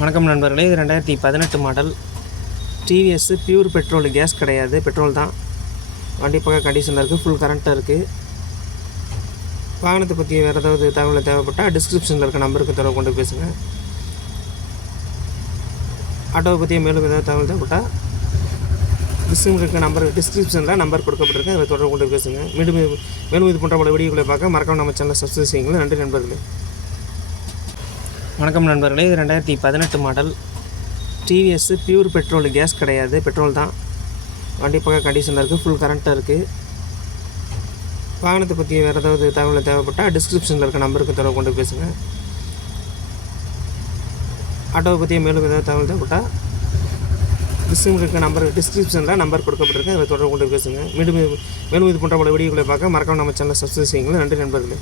வணக்கம் நண்பர்களே, இது 2018 model TVS pure petrol, gas கிடையாது, பெட்ரோல் தான். வண்டி பக்கம் கண்டிஷனில் இருக்குது, ஃபுல் கரண்ட்டாக இருக்குது. வாகனத்தை பற்றி வேறு ஏதாவது தகவல் தேவைப்பட்டால் டிஸ்கிரிப்ஷனில் இருக்க நம்பருக்கு தொடர்பு கொண்டு பேசுங்க. ஆட்டோவை பற்றி மேலும் ஏதாவது தகவல் தேவைப்பட்டால் டிஸ்கிரிப்ஷனில் நம்பர் கொடுக்கப்பட்டிருக்கு, அதில் தொடர்பு கொண்டு பேசுங்க. மேலும் இது போன்ற பல வீடியோக்களை பார்க்க மறக்காம நம்ம சேனலை சப்ஸ்கிரைப் செய்யுங்கள். நன்றி நண்பர்களே. வணக்கம் நண்பர்களே, இது 2018 model TVS pure petrol, gas கிடையாது, பெட்ரோல் தான். வண்டி பக்கம் கண்டிஷனில் இருக்குது, ஃபுல் கரண்ட்டாக இருக்குது. வாகனத்தை பற்றி வேறு ஏதாவது தகவல் தேவைப்பட்டால் டிஸ்கிரிப்ஷனில் இருக்க நம்பருக்கு தொடர்பு கொண்டு பேசுங்க. ஆட்டோவை பற்றி மேலும் ஏதாவது தகவல் தேவைப்பட்டால் டிஸ்கிரிப்ஷனில் நம்பர் கொடுக்கப்பட்டிருக்கு, அதில் தொடர்பு கொண்டு பேசுங்க. மேலும் இது போன்ற பல வீடியோக்களை பார்க்க மறக்காம நம்ம சேனலை சப்ஸ்கிரைப் செய்யுங்கள். நன்றி நண்பர்களே.